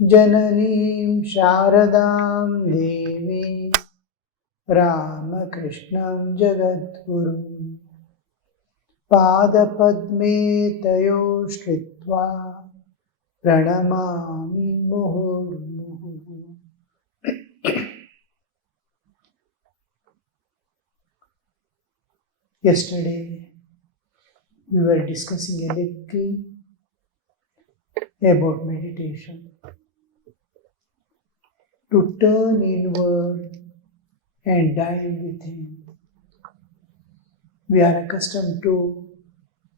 Jananim Sharadam Devi Ramakrishnam Jagadguru Padapadme Tayo Shritva Pranamami Muhurmuhu. Yesterday we were discussing a little about meditation. To turn inward and dive within. We are accustomed to,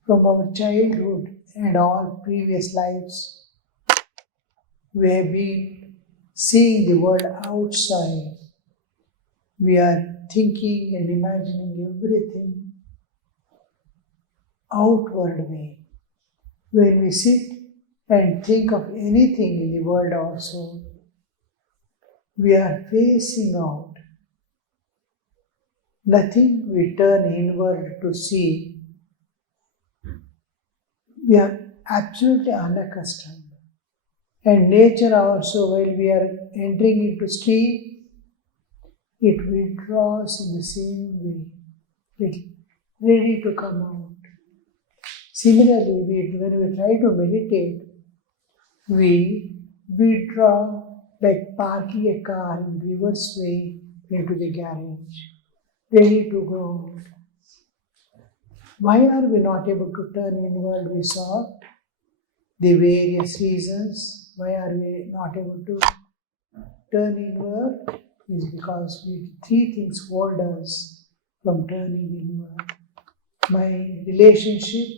from our childhood and all previous lives, we have been seeing the world outside. We are thinking and imagining everything outward way. When we sit and think of anything in the world also, we are facing out. Nothing we turn inward to see. We are absolutely unaccustomed. And nature also, while we are entering into stream, it withdraws in the same way, ready to come out. Similarly, when we try to meditate, we withdraw like parking a car in reverse way into the garage, ready to go. Why are we not able to turn inward? We saw the various reasons. Why are we not able to turn inward? Is because three things hold us from turning inward. My relationship,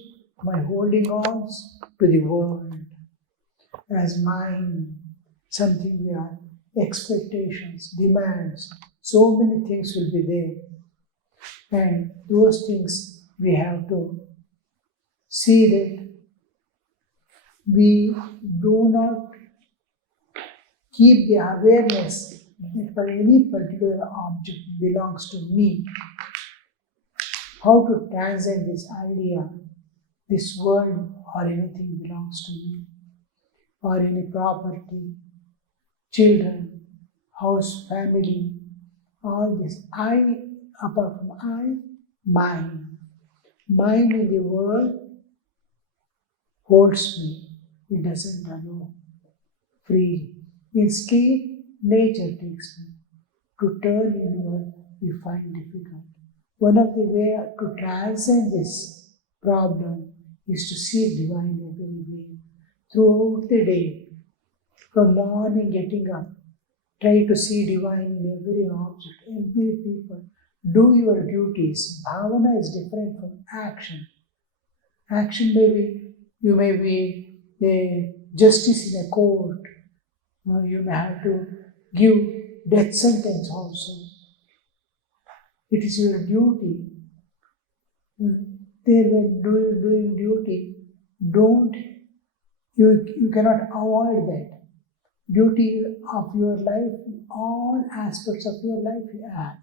my holding on to the world as mine, something we are, expectations, demands, so many things will be there. And those things we have to see that we do not keep the awareness that for any particular object belongs to me. How to transcend this idea, this world or anything belongs to me, or any property, children, house, family, all this. I, apart from I, mine. Mine in the world holds me. It doesn't allow freely. Instead, nature takes me. To turn inward, we find difficult. One of the ways to transcend this problem is to see divine everywhere. Throughout the day, from morning getting up, try to see divine in every object, every people. Do your duties. Bhavana is different from action. Action may be, you may be the justice in a court. You may have to give death sentence also. It is your duty. There when doing duty, you cannot avoid that. Duty of your life, all aspects of your life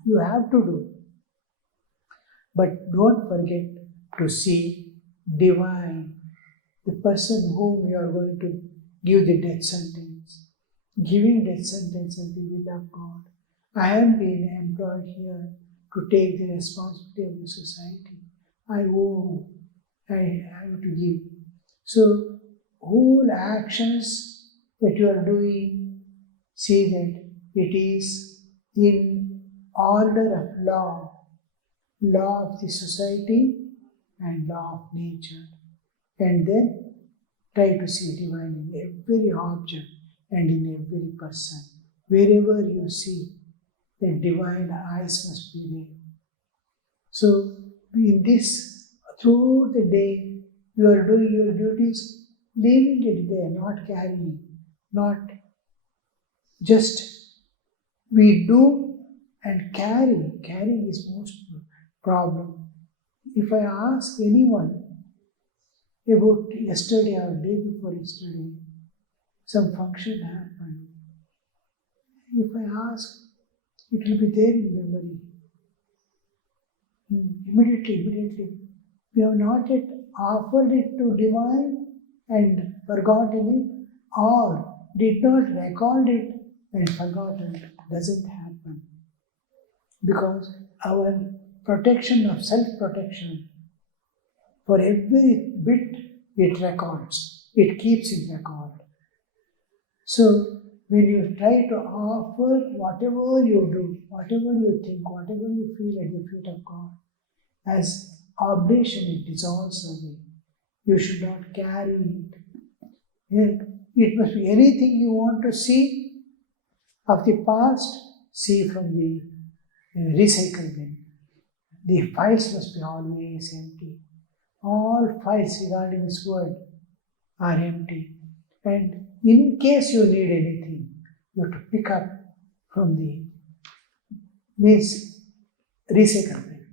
you have to do. But don't forget to see divine, the person whom you are going to give the death sentence. Giving death sentence is the will of God. I am being employed here to take the responsibility of the society. I have to give. So, whole actions that you are doing, see that it is in order of law of the society and law of nature. And then try to see divine in every object and in every person. Wherever you see, the divine eyes must be there. So, in this, throughout the day, you are doing your duties, leaving it there, not carrying, not just we do and carry. Carrying is most problem. If I ask anyone about yesterday or day before yesterday, some function happened. If I ask, it will be there in memory. Immediately, We have not yet offered it to divine and forgotten it, or did not record it and forgotten it. Doesn't happen. Because our protection of self-protection, for every bit it records, it keeps in record. So when you try to offer whatever you do, whatever you think, whatever you feel at the feet of God, as oblation, it dissolves away. You should not carry it. It must be anything you want to see of the past, see from the recycle bin. The files must be always empty. All files regarding this world are empty. And in case you need anything, you have to pick up from the recycle bin.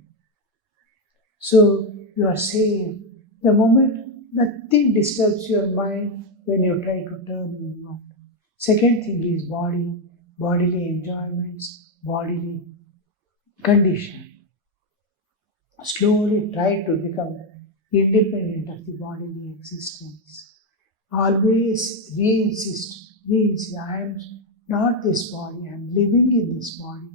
So you are safe. The moment nothing disturbs your mind when you try to turn inward. Second thing is bodily enjoyments, bodily condition. Slowly try to become independent of the bodily existence. Always reinsist, I am not this body, I am living in this body.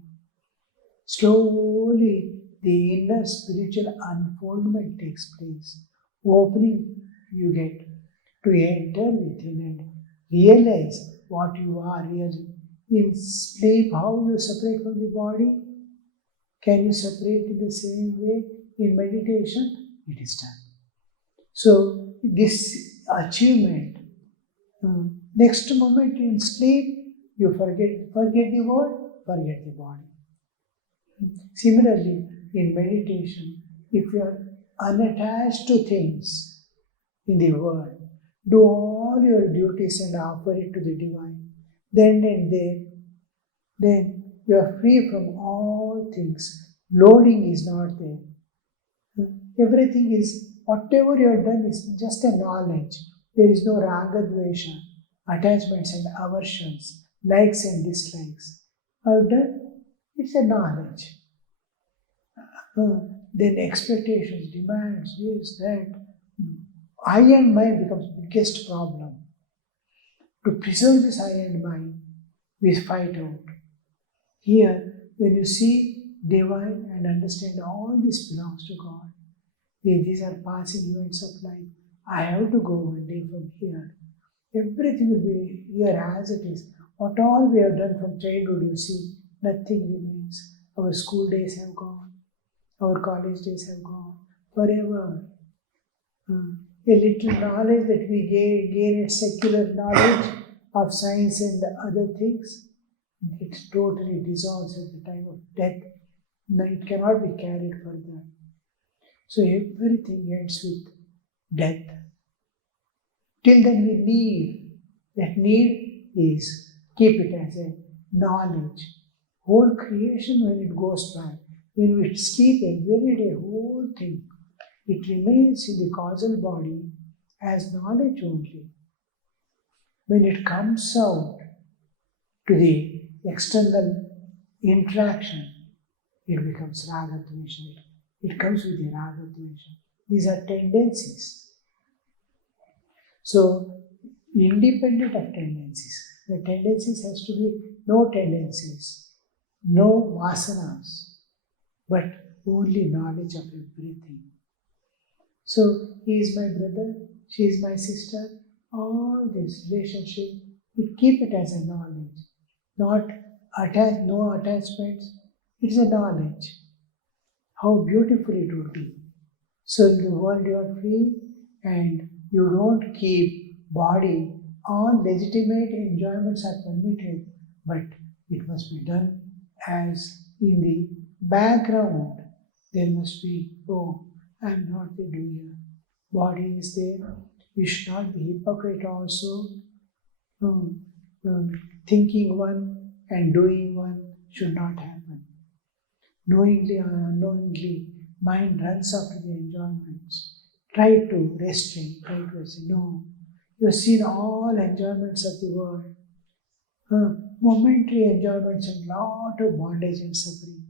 Slowly the inner spiritual unfoldment takes place. Opening you get to enter within and realize what you are really. In sleep, how you separate from the body? Can you separate in the same way? In meditation, it is done. So this achievement, next moment in sleep, you forget the world, forget the body. Similarly, in meditation, if you are unattached to things in the world, do all your duties and offer it to the divine, then and then you are free from all things. Loading is not there. Everything is, whatever you have done is just a knowledge. There is no raga dvesha, attachments and aversions, likes and dislikes. I have done, it's a knowledge. Then expectations, demands, this, that. I and mind becomes biggest problem. To preserve this I and mind, we fight out. Here, when you see divine and understand all this belongs to God, these are passing events of life. I have to go one day from here. Everything will be here as it is. What all we have done from childhood, you see, nothing remains. Our school days have gone. Our college days have gone. Forever. A little knowledge that we gain secular knowledge of science and other things, it totally dissolves at the time of death. No, it cannot be carried further. So everything ends with death. Till then we need. That need is, keep it as a knowledge. Whole creation when it goes by, when we sleep every day, whole thing, it remains in the causal body as knowledge only. When it comes out to the external interaction, it becomes raga dvesha. It comes with the raga dvesha. These are tendencies. So, independent of tendencies. The tendencies has to be no tendencies, no vasanas, but only knowledge of everything. So, he is my brother, she is my sister, all this relationship, we keep it as a knowledge, not no attachments, it's a knowledge. How beautiful it would be. So in the world you are free and you don't keep body, all legitimate enjoyments are permitted, but it must be done as in the background. There must be, oh, I am not the doer. Body is there. You should not be hypocrite also. Thinking one and doing one should not happen. Knowingly or unknowingly, mind runs after the enjoyments. Try to restrain, No, you have seen all enjoyments of the world. Momentary enjoyments and lot of bondage and suffering.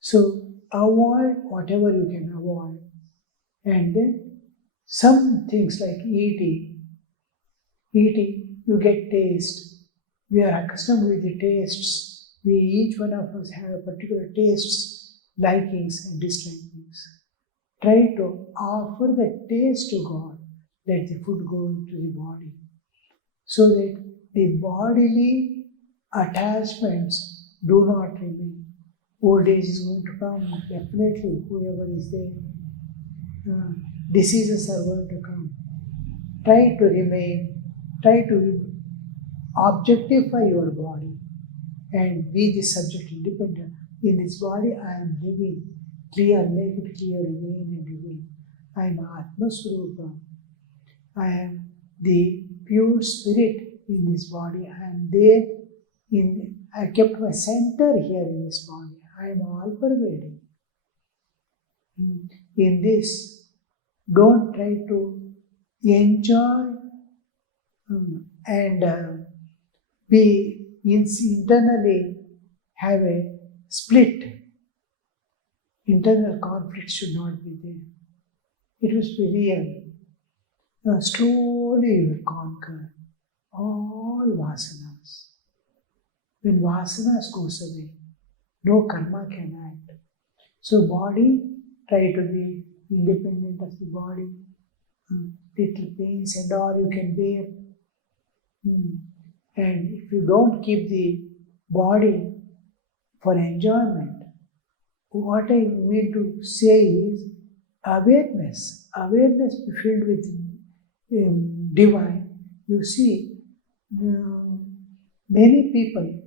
So avoid whatever you can avoid. And then some things like eating, you get taste. We are accustomed with the tastes. Each one of us have particular tastes, likings and dislikings. Try to offer the taste to God. Let the food go into the body, so that the bodily attachments do not remain. Old age is going to come, definitely, whoever is there. Diseases are going to come. Try to objectify your body and be the subject independent. In this body I am living. Clear, make it clear again and again. I am Atma Swarupa. I am the pure spirit in this body. I am there. I kept my center here in this body. I am all pervading. In this, don't try to enjoy and be internally have a split. Internal conflict should not be there. It must be real. Now, slowly you will conquer all vasanas. When vasanas goes away, no karma can act. So body, try to be independent of the body. Little pains and all you can bear. And if you don't keep the body for enjoyment, what I mean to say is awareness. Awareness filled with divine. You see, many people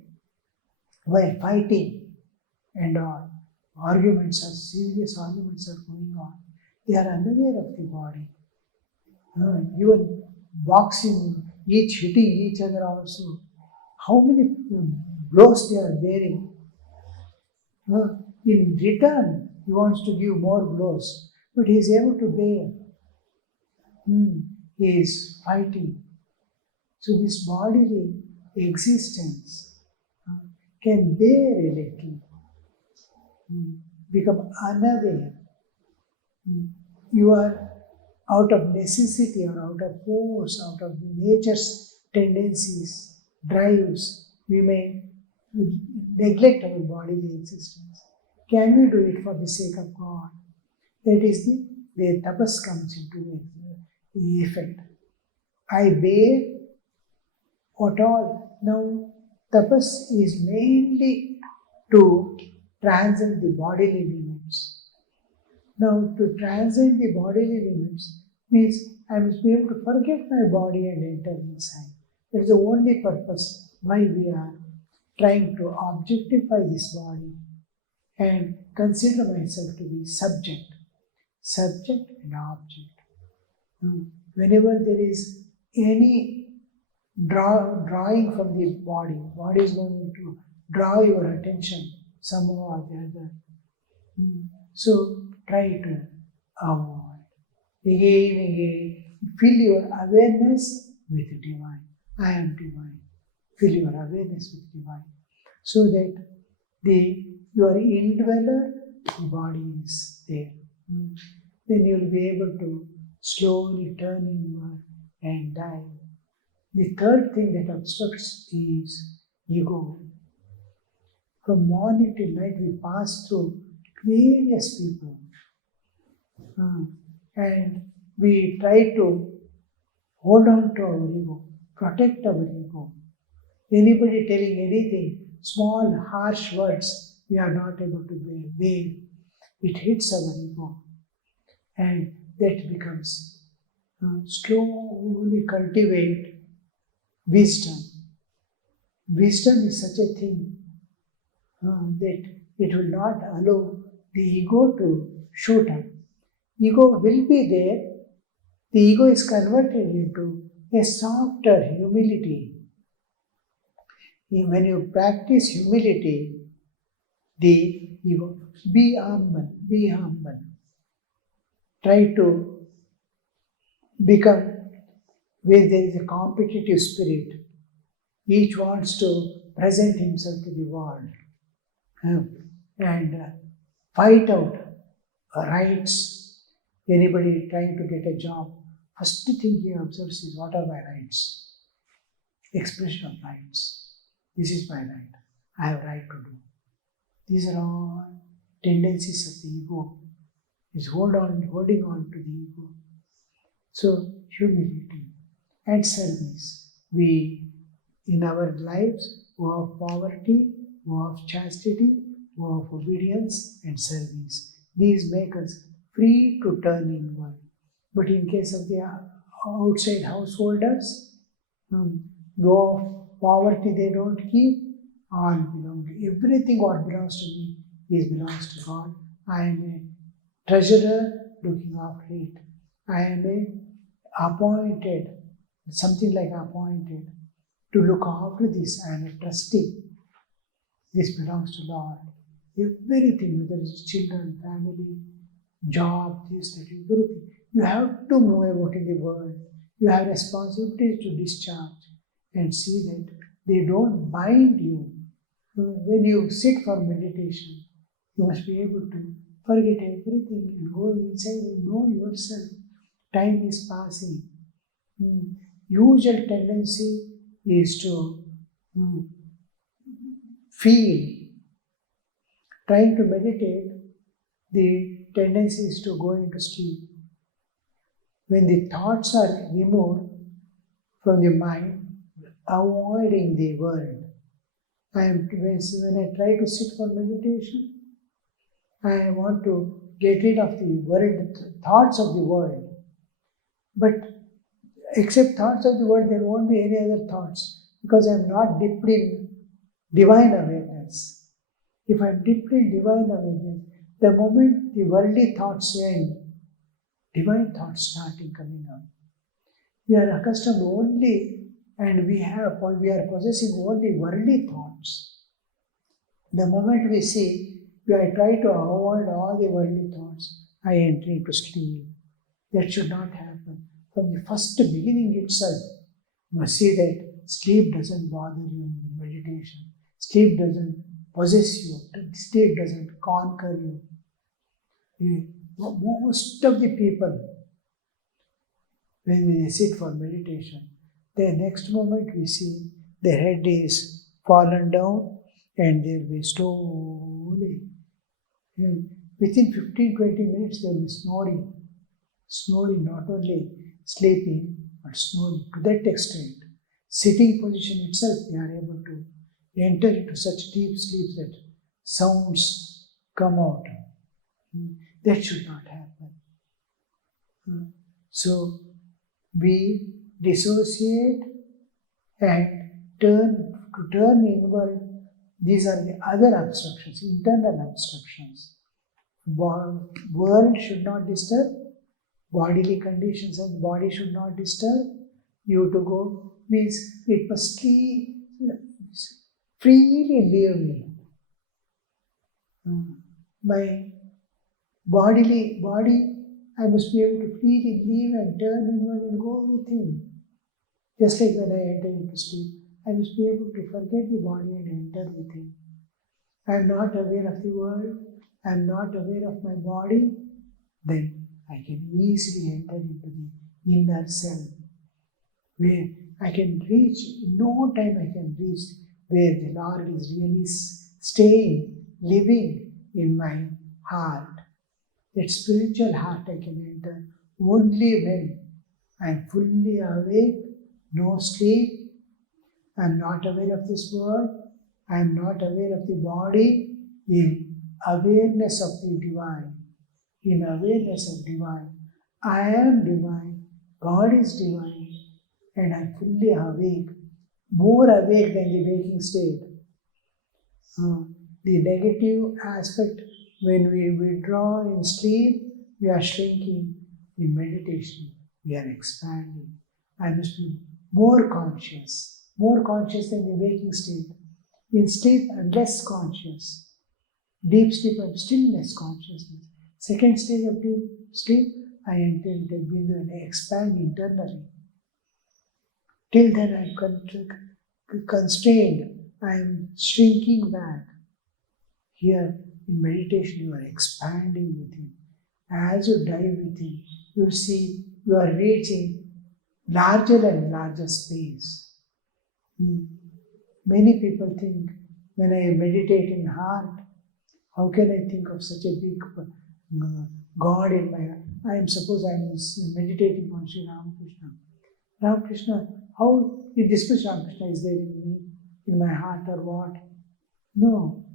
while fighting and all, serious arguments are going on. They are unaware of the body. Even boxing, each hitting each other also. How many blows they are bearing? In return, he wants to give more blows, but he is able to bear. He is fighting. So this bodily existence can bear a little, become unaware. You are out of necessity or out of force, out of nature's tendencies, drives, we may neglect our bodily existence. Can we do it for the sake of God? That is the tapas comes into effect. I bear what all. Now, tapas is mainly to transcend the bodily limits. Now, to transcend the bodily limits means I must be able to forget my body and enter inside. That is the only purpose why we are trying to objectify this body and consider myself to be subject and object. Whenever there is any drawing from the body is going to draw your attention somehow or the other. So try to avoid. Again, fill your awareness with divine. I am divine. Fill your awareness with divine. So that your indweller, the body is there. Then you will be able to slowly turn inward and die. The third thing that obstructs is ego. From morning till night we pass through various people. And we try to hold on to our ego, protect our ego. Anybody telling anything, small harsh words, we are not able to bear. It hits our ego. And that becomes slowly cultivate wisdom. Wisdom is such a thing that it will not allow the ego to shoot up. Ego will be there. The ego is converted into a softer humility. When you practice humility, the ego, be humble. Try to become where there is a competitive spirit. Each wants to present himself to the world and fight out rights, Anybody trying to get a job, first thing he observes is what are my rights? Expression of rights. This is my right. I have right to do. These are all tendencies of the ego. Is holding on to the ego. So humility and service. We in our lives vow of poverty, vow of chastity, vow of obedience and service. These make us free to turn inward. But in case of the outside householders, vow of poverty they don't keep. All belong to everything. What belongs to me belongs to God. I am a treasurer looking after it. I am a appointed, something like appointed to look after this. I am a trustee. This belongs to Lord. Everything, whether it's children, family, job, this, that, everything. You have to move about in the world. You have responsibilities to discharge and see that they don't bind you. When you sit for meditation, you must be able to forget everything and go inside and know yourself. Time is passing. Usual tendency is to feel. Trying to meditate, the tendency is to go into sleep. When the thoughts are removed from the mind, avoiding the world. When I try to sit for meditation, I want to get rid of the world, thoughts of the world. But except thoughts of the world, there won't be any other thoughts because I am not deeply in divine awareness. If I am deeply in divine awareness, the moment the worldly thoughts end, divine thoughts starting coming up. We are accustomed only and we are possessing only worldly thoughts. The moment we see, I try to avoid all the worldly thoughts, I enter into sleep. That should not happen. From the first beginning itself, you must see that sleep doesn't bother you in meditation. Sleep doesn't possess you. Sleep doesn't conquer you. Most of the people, when they sit for meditation, the next moment we see their head is fallen down and they'll be slowly, within 15-20 minutes they'll be snoring. Snoring, not only sleeping, but snoring to that extent. Sitting position itself, they are able to enter into such deep sleep that sounds come out. That should not happen. So, we dissociate and turn inward. These are the other obstructions, internal obstructions. World should not disturb. Bodily conditions and body should not disturb. You to go means it must freely leave me. My body, I must be able to freely leave and turn inward and go with him. Just like when I enter into sleep, I must be able to forget the body and enter with him. I am not aware of the world, I am not aware of my body, then I can easily enter into the inner self, where I can reach, in no time I can reach where the Lord is really staying, living in my heart. That spiritual heart I can enter only when I am fully awake, no sleep, I am not aware of this world, I am not aware of the body, in awareness of the divine. In awareness of divine, I am divine, God is divine, and I am fully awake, more awake than the waking state. The negative aspect, when we withdraw in sleep, we are shrinking. In meditation, we are expanding. I must be more conscious than the waking state. In sleep, I am less conscious. Deep sleep, I am still less consciousness. Second stage of deep sleep, I enter into bindu and I expand internally. Till then I am constrained, I am shrinking back. Here in meditation you are expanding with him. As you dive within, you see you are reaching larger and larger space. Many people think, when I meditate in heart, how can I think of such a big God in my heart? I am meditating on Sri Ramakrishna. Ramakrishna, how is this much Ramakrishna is there in me, in my heart, or what? No.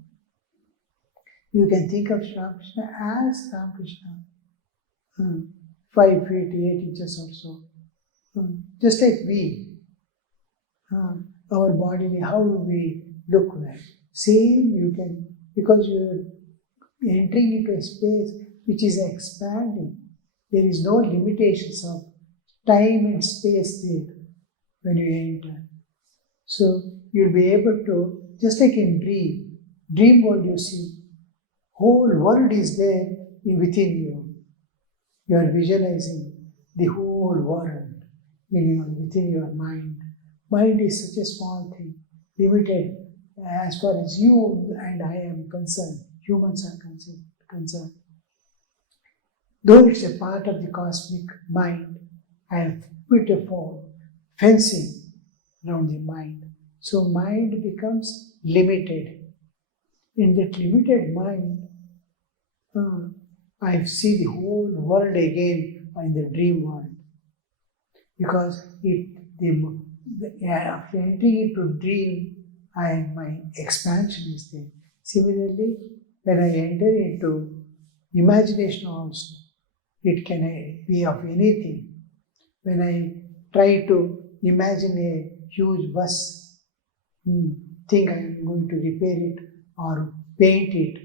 You can think of Sri Ramakrishna as Ramakrishna. 5 feet, 8 inches or so. Just like we. Our body, how we look like. Same you can, because you are entering into a space which is expanding. There is no limitations of time and space there when you enter. So you'll be able to, just like in dream world you see, whole world is there within you. You are visualizing the whole world within your mind. Mind is such a small thing, limited as far as you and I am concerned, humans are concerned. Though it's a part of the cosmic mind, I have put a fencing around the mind. So mind becomes limited. In that limited mind, I see the whole world again in the dream world. Because after entering into dream, my expansion is there. Similarly, when I enter into imagination also, it can be of anything. When I try to imagine a huge bus, think I am going to repair it or paint it,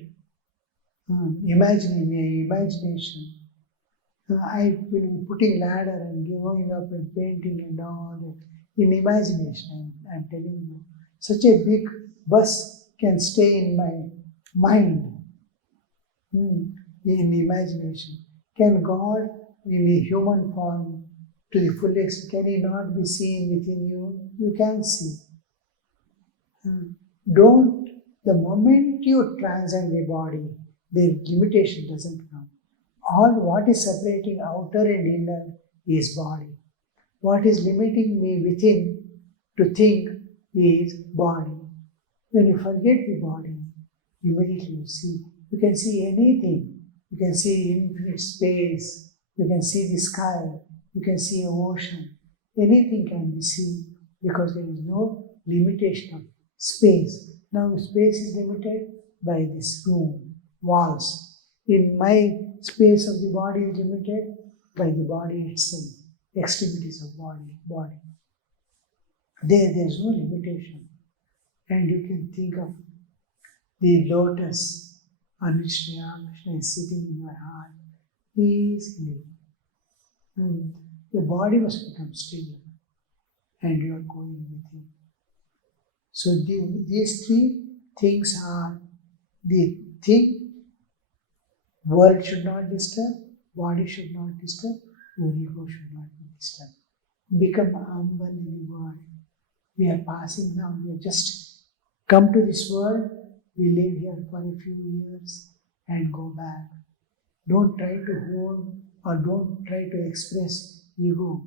imagine in imagination, I will be putting ladder and going up and painting and all that. In imagination, I'm telling you. Such a big bus can stay in my mind, in imagination. Can God, in a human form, to the full extent, can He not be seen within you? You can see. The moment you transcend the body, the limitation doesn't come. All what is separating outer and inner is body. What is limiting me within to think is body. When you forget the body, immediately you can see anything. You can see infinite space, you can see the sky, you can see ocean. Anything can be seen because there is no limitation of space. Now space is limited by this room, walls. In my space of the body is limited by the body itself, extremities of body. There is no limitation. And you can think of the lotus on which Sri Ramakrishna is sitting in your heart easily. And the body must become still and you are going with him. So these three things are the thing world should not disturb, body should not disturb, your ego should not be disturbed. Become humble in the world. We are passing now, we have just come to this world, we live here for a few years and go back. Don't try to hold or don't try to express ego.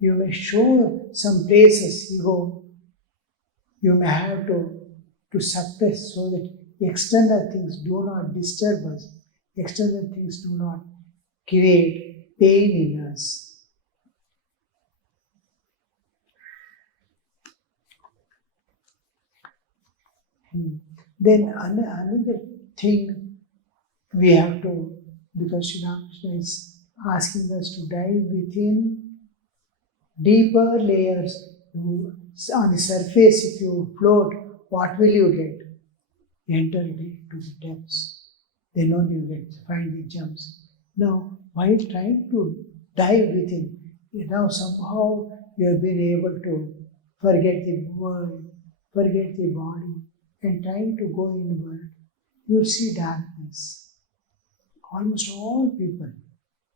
You may show some places ego. You may have to suppress so that external things do not disturb us. External things do not create pain in us. Then another thing we have to, because Sri Ramakrishna is asking us to dive within deeper layers. On the surface, if you float, what will you get? Enter into the depths. Then only you find the gems. Now, while trying to dive within, now somehow you have been able to forget the world, forget the body, and trying to go inward, you see darkness. Almost all people,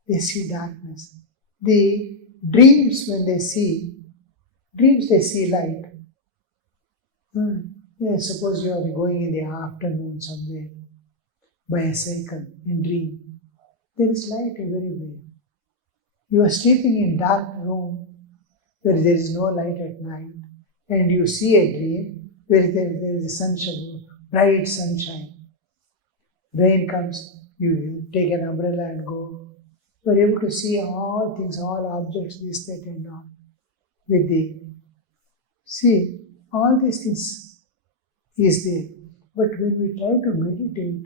they see darkness. The dreams, when they see light. Suppose you are going in the afternoon somewhere by a cycle in dream. There is light everywhere. You are sleeping in dark room where there is no light at night, and you see a dream where there is a sunshine, bright sunshine. Rain comes, you take an umbrella and go. You are able to see all things, all objects, this, that, and all. With the see, all these things is there. But when we try to meditate,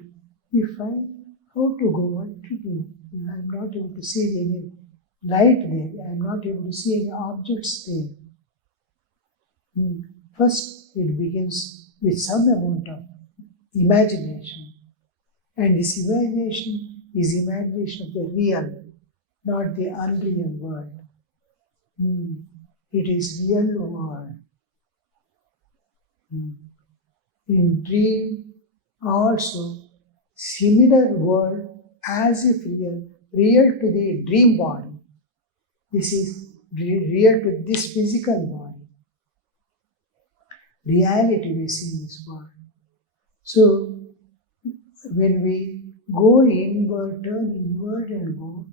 we find how to go, what to do. I am not able to see any light there. I am not able to see any objects there. First, it begins with some amount of imagination. And this imagination is imagination of the real, not the unreal world. It is real world. In dream also, similar world as if real to the dream body. This is real to this physical body. Reality we see in this world. So, when we go inward, turn inward and go,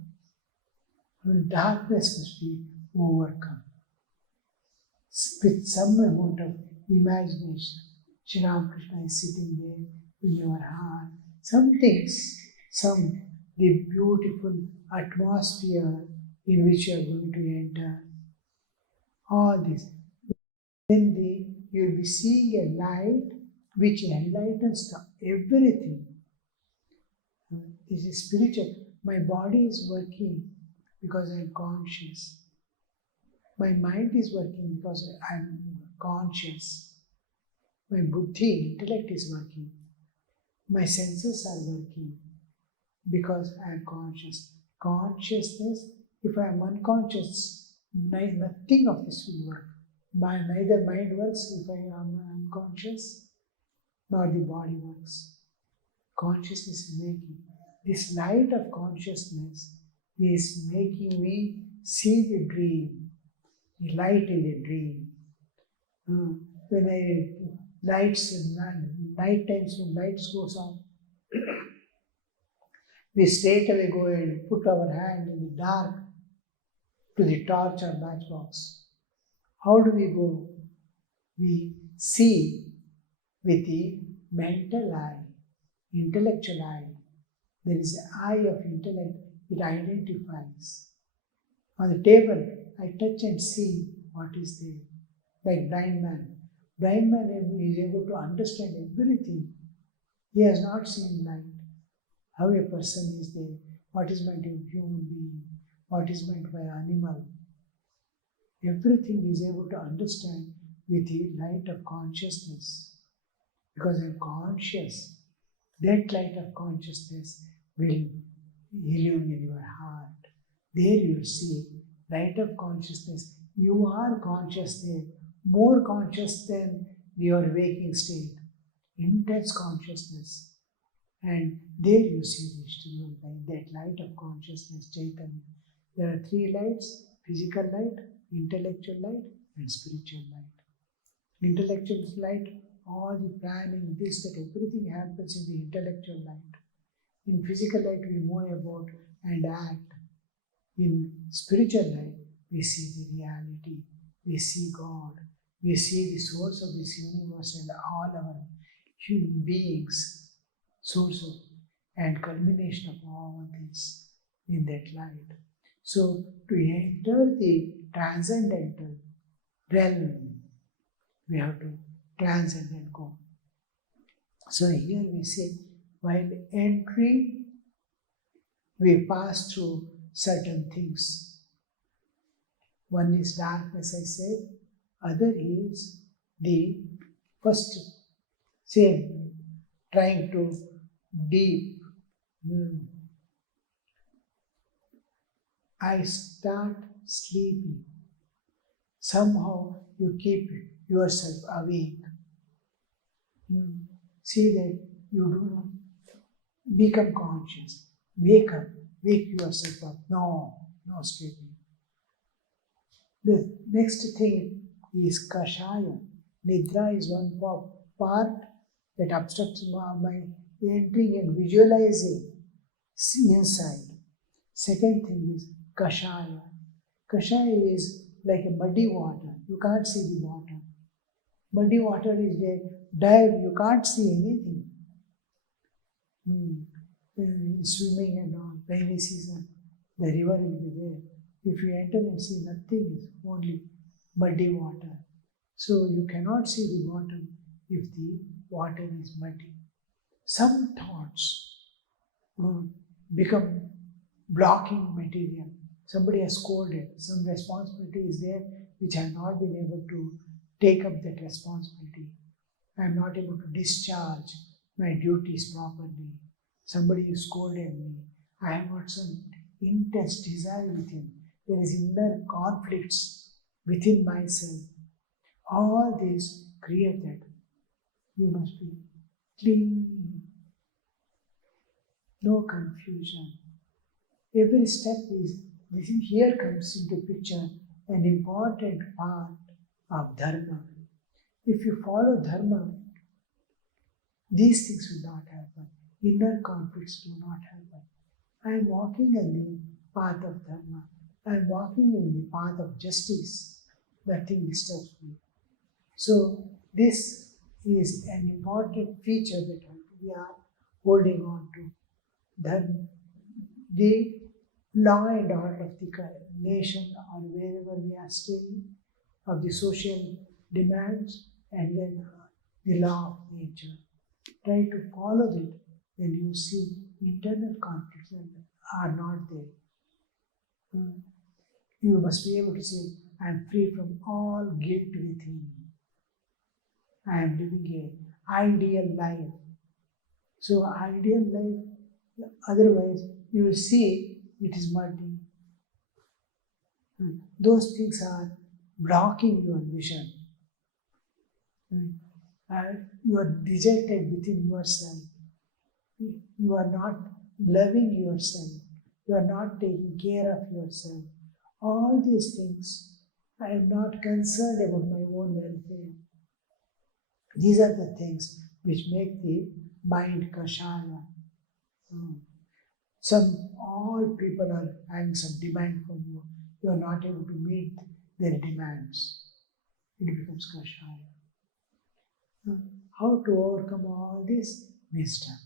darkness must be overcome with some amount of imagination. Shri Ramakrishna is sitting there in your heart. Some things, the beautiful atmosphere in which you are going to enter, all this. Then you will be seeing a light which enlightens everything. This is spiritual. My body is working because I am conscious. My mind is working because I am conscious. My buddhi, intellect is working. My senses are working because I am conscious. Consciousness, if I am unconscious, nothing of this will work. Neither mind works if I am unconscious, nor the body works. Consciousness is making. This light of consciousness is making me see the dream, the light in the dream. When night times when lights goes on, we straight away go and put our hand in the dark to the torch or matchbox. How do we go? We see with the mental eye, intellectual eye. There is an eye of intellect, it identifies. On the table, I touch and see what is there. Like blind man. Blind man is able to understand everything. He has not seen light. How a person is there. What is meant by human being. What is meant by animal. Everything he is able to understand with the light of consciousness. Because I am conscious. That light of consciousness will illumine your heart. There you will see light of consciousness. You are conscious there, more conscious than your waking state. Intense consciousness. And there you see that light of consciousness, Chaitanya. There are three lights: physical light, intellectual light, and spiritual light. Intellectual light, all the planning, this, that, everything happens in the intellectual light. In physical light, we move about and act. In spiritual light, we see the reality, we see God, we see the source of this universe and all our human beings, source of and culmination of all this in that light. So, to enter the transcendental realm, we have to transcend and go. So here we say, while entering, we pass through certain things. One is darkness, I said. Other is the first, say, trying to deep. I start sleeping. Somehow you keep yourself awake. See that you do not become conscious. Wake up, wake yourself up. No sleeping. The next thing is kashaya. Nidra is one part that obstructs my entering and visualizing inside. Second thing is kashaya. Kashaya is like a muddy water. You can't see the bottom. Muddy water is there. Dive, you can't see anything. Swimming and all, rainy season, the river will be there. If you enter and see nothing, is only muddy water. So you cannot see the bottom if the water is muddy. Some thoughts become blocking material. Somebody has scolded, some responsibility is there which I have not been able to take up that responsibility. I am not able to discharge my duties properly. Somebody has scolded me. I have got some intense desire within. There is inner conflicts within myself. All this create that. You must be clean. No confusion. Every step is, this is, here comes into picture an important part of dharma. If you follow dharma, these things will not happen. Inner conflicts do not happen. I am walking in the path of dharma. I am walking in the path of justice. Nothing disturbs me. So this is an important feature that we are holding on to. The law and order of the nation or wherever we are staying, of the social demands, and then the law of nature. Try to follow it, then you see internal conflicts are not there. You must be able to say, I am free from all guilt within. I am living an ideal life. So ideal life, otherwise you will see it is muddy. Those things are blocking your vision. You are dejected within yourself. You are not loving yourself. You are not taking care of yourself. All these things, I am not concerned about my own welfare. These are the things which make the mind kashaya. All people are having some demand from you. You are not able to meet their demands. It becomes kashaya. How to overcome all this? Wisdom.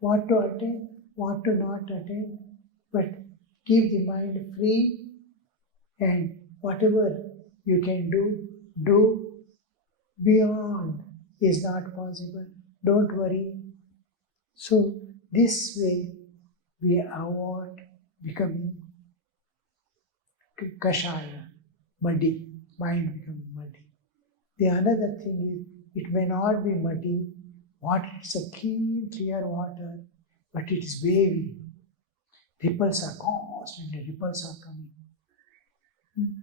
What to attain, what to not attain, but keep the mind free, and whatever you can do. Beyond is not possible. Don't worry. So this way we avoid becoming kashaya, muddy, mind becoming muddy. The another thing is, it may not be muddy, water is a clear water, but it is wavy. Ripples are constantly, ripples are coming.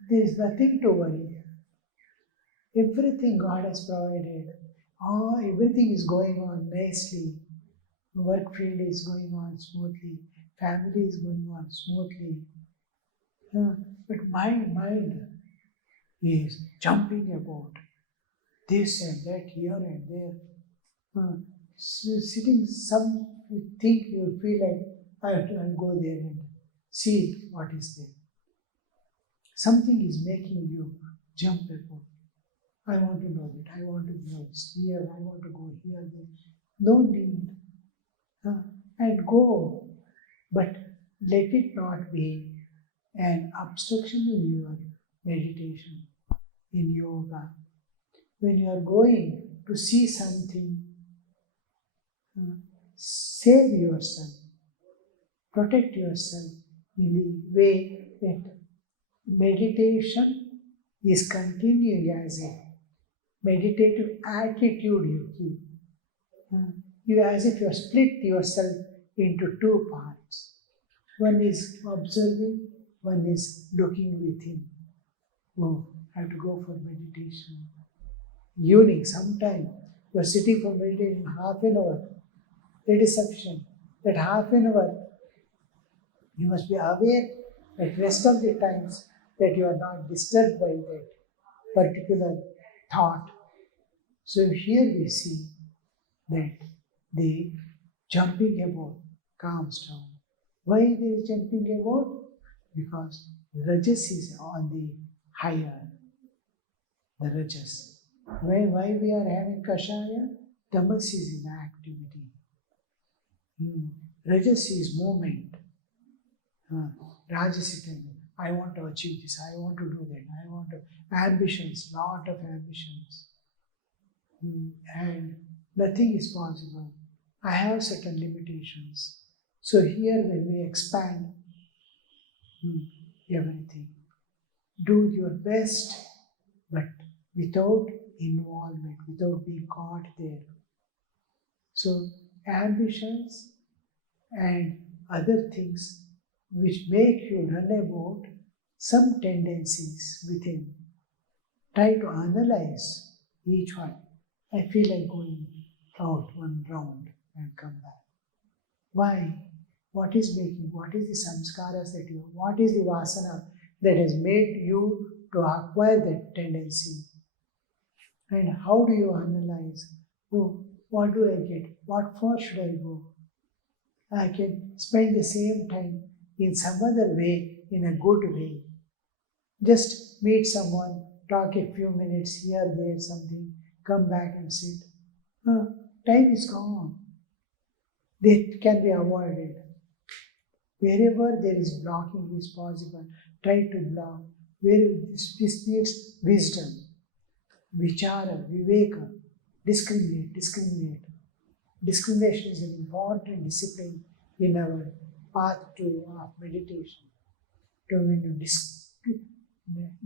There is nothing to worry. Everything God has provided. Everything is going on nicely. Work field is going on smoothly. Family is going on smoothly. But my mind is jumping about this and that, here and there. Sitting, you think you feel like I'll go there and see what is there. Something is making you jump about. I want to know that, I want to know this here, I want to go here, there. No need. And go. But let it not be an obstruction in your meditation, in yoga. When you are going to see something, save yourself, protect yourself in the way that meditation is continuing as a meditative attitude you keep. You as if you have split yourself into two parts. One is observing, one is looking within. I have to go for meditation. Evening, sometime, you are sitting for meditation half an hour. That is sufficient. That half an hour, you must be aware at rest of the times that you are not disturbed by that particular thought. So here we see that the jumping about calms down. Why there is jumping about? Because Rajas is on the higher, the Rajas. Why we are having Kashaya? Tamas is in activity. Rajas is movement. Rajasic, I want to achieve this, I want to do that, I want to, ambitions, lot of ambitions. And nothing is possible. I have certain limitations. So here when we expand everything, do your best, but without involvement, without being caught there. So ambitions and other things which make you run about some tendencies within. Try to analyze each one. I feel like going out one round and come back. Why? What is making? What is the samskaras that you? What is the vasana that has made you to acquire that tendency? And how do you analyze? Oh, what do I get? What for should I go? I can spend the same time in some other way, in a good way. Just meet someone, talk a few minutes here, there, something, come back and sit. Time is gone. That can be avoided. Wherever there is blocking is possible, try to block. Where this needs wisdom, vichara, viveka, discriminate. Discrimination is an important discipline in our path of meditation. To when you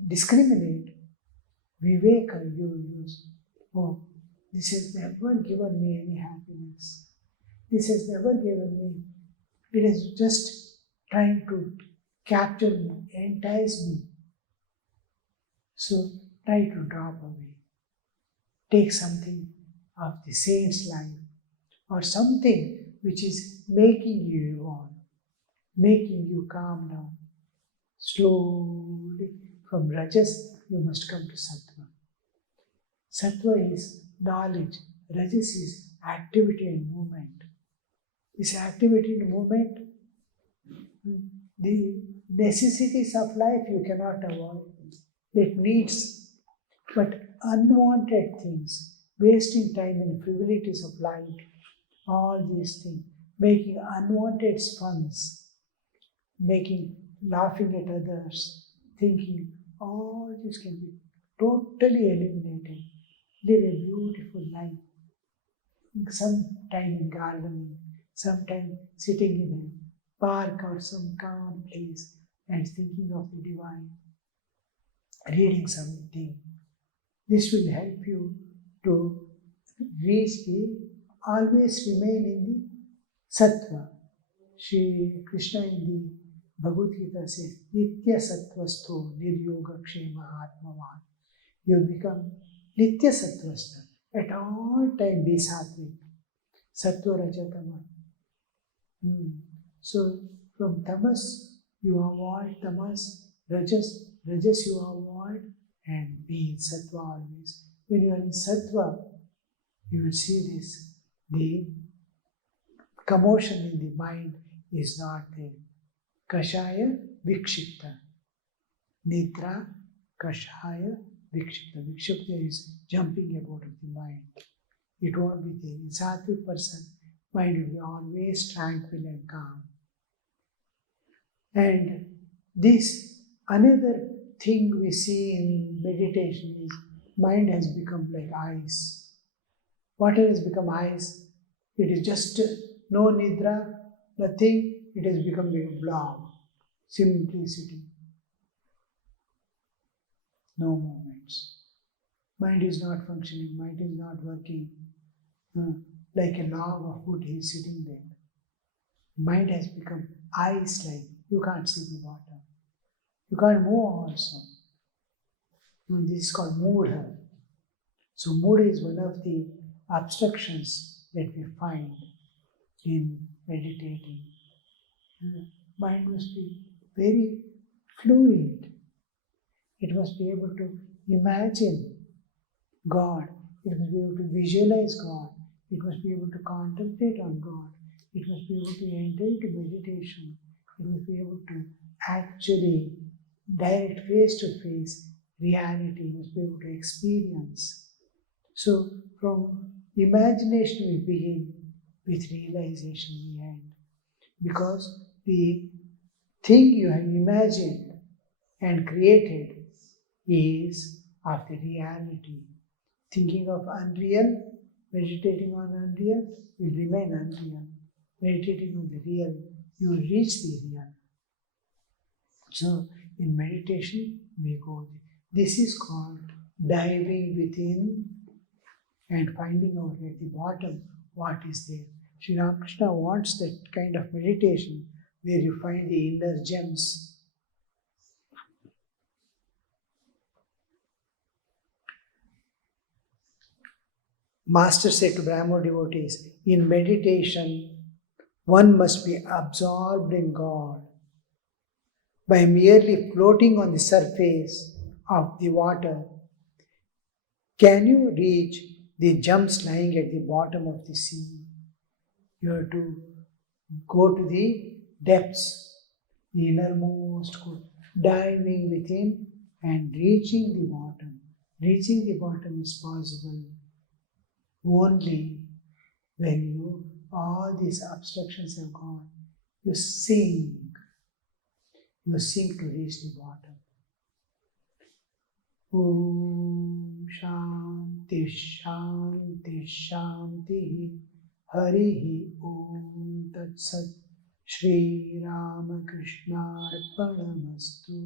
discriminate, viveka you use. Oh, this has never given me any happiness. This has never given me. It is just trying to capture me, entice me. So try to drop away. Take something of the saint's life or something which is making you evolve, making you calm down. Slowly, from Rajas, you must come to Sattva. Sattva is knowledge, Rajas is activity and movement. This activity and movement, the necessities of life you cannot avoid. It needs, but unwanted things, wasting time in frivolities of life, all these things, making unwanted funs, laughing at others, thinking, all this can be totally eliminated. Live a beautiful life. Some time in gardening, some time sitting in a park or some calm place and thinking of the divine, reading something. This will help you to always remain in the sattva. Shri Krishna in the Bhagavad Gita says, Nitya Sattvastho Niryoga Kshema Atmavan. You become Nitya Sattvastha. At all time be sattvic. Sattva Rajatama. So from tamas, you avoid tamas, rajas you avoid, and be in sattva always. When you are in sattva, you will see this. The commotion in the mind is not there. Kashaya vikshipta. Nidra kashaya vikshipta. Vikshipta is jumping about of the mind. It won't be there. In sattvic person, mind will be always tranquil and calm. And this, another thing we see in meditation is mind has become like ice. Water has become ice. It is just no nidra, nothing. It has become like a blob, simplicity. No movements. Mind is not functioning, mind is not working. Like a log of wood, he is sitting there. Mind has become ice-like. You can't see the water. You can't move also. This is called moodha. So moodha is one of the obstructions that we find in meditating. Mind must be very fluid. It must be able to imagine God. It must be able to visualize God. It must be able to contemplate on God. It must be able to enter into meditation. You must be able to actually direct face to face reality. You must be able to experience. So from imagination we begin, with realization we end. Because the thing you have imagined and created is of the reality. Thinking of unreal, meditating on unreal, will remain unreal. Meditating on the real, you will reach the real. So in meditation, we go. This is called diving within and finding out at the bottom what is there. Sri Ramakrishna wants that kind of meditation where you find the inner gems. Master said to Brahmo devotees, in meditation, one must be absorbed in God. By merely floating on the surface of the water, can you reach the gems lying at the bottom of the sea? You have to go to the depths, the innermost, diving within and reaching the bottom. Reaching the bottom is possible only when all these obstructions have gone. You sink to reach the bottom. Om Shanti Shanti Shanti Harihi Om Tat Sat Shri Ramakrishna Arpanamastu.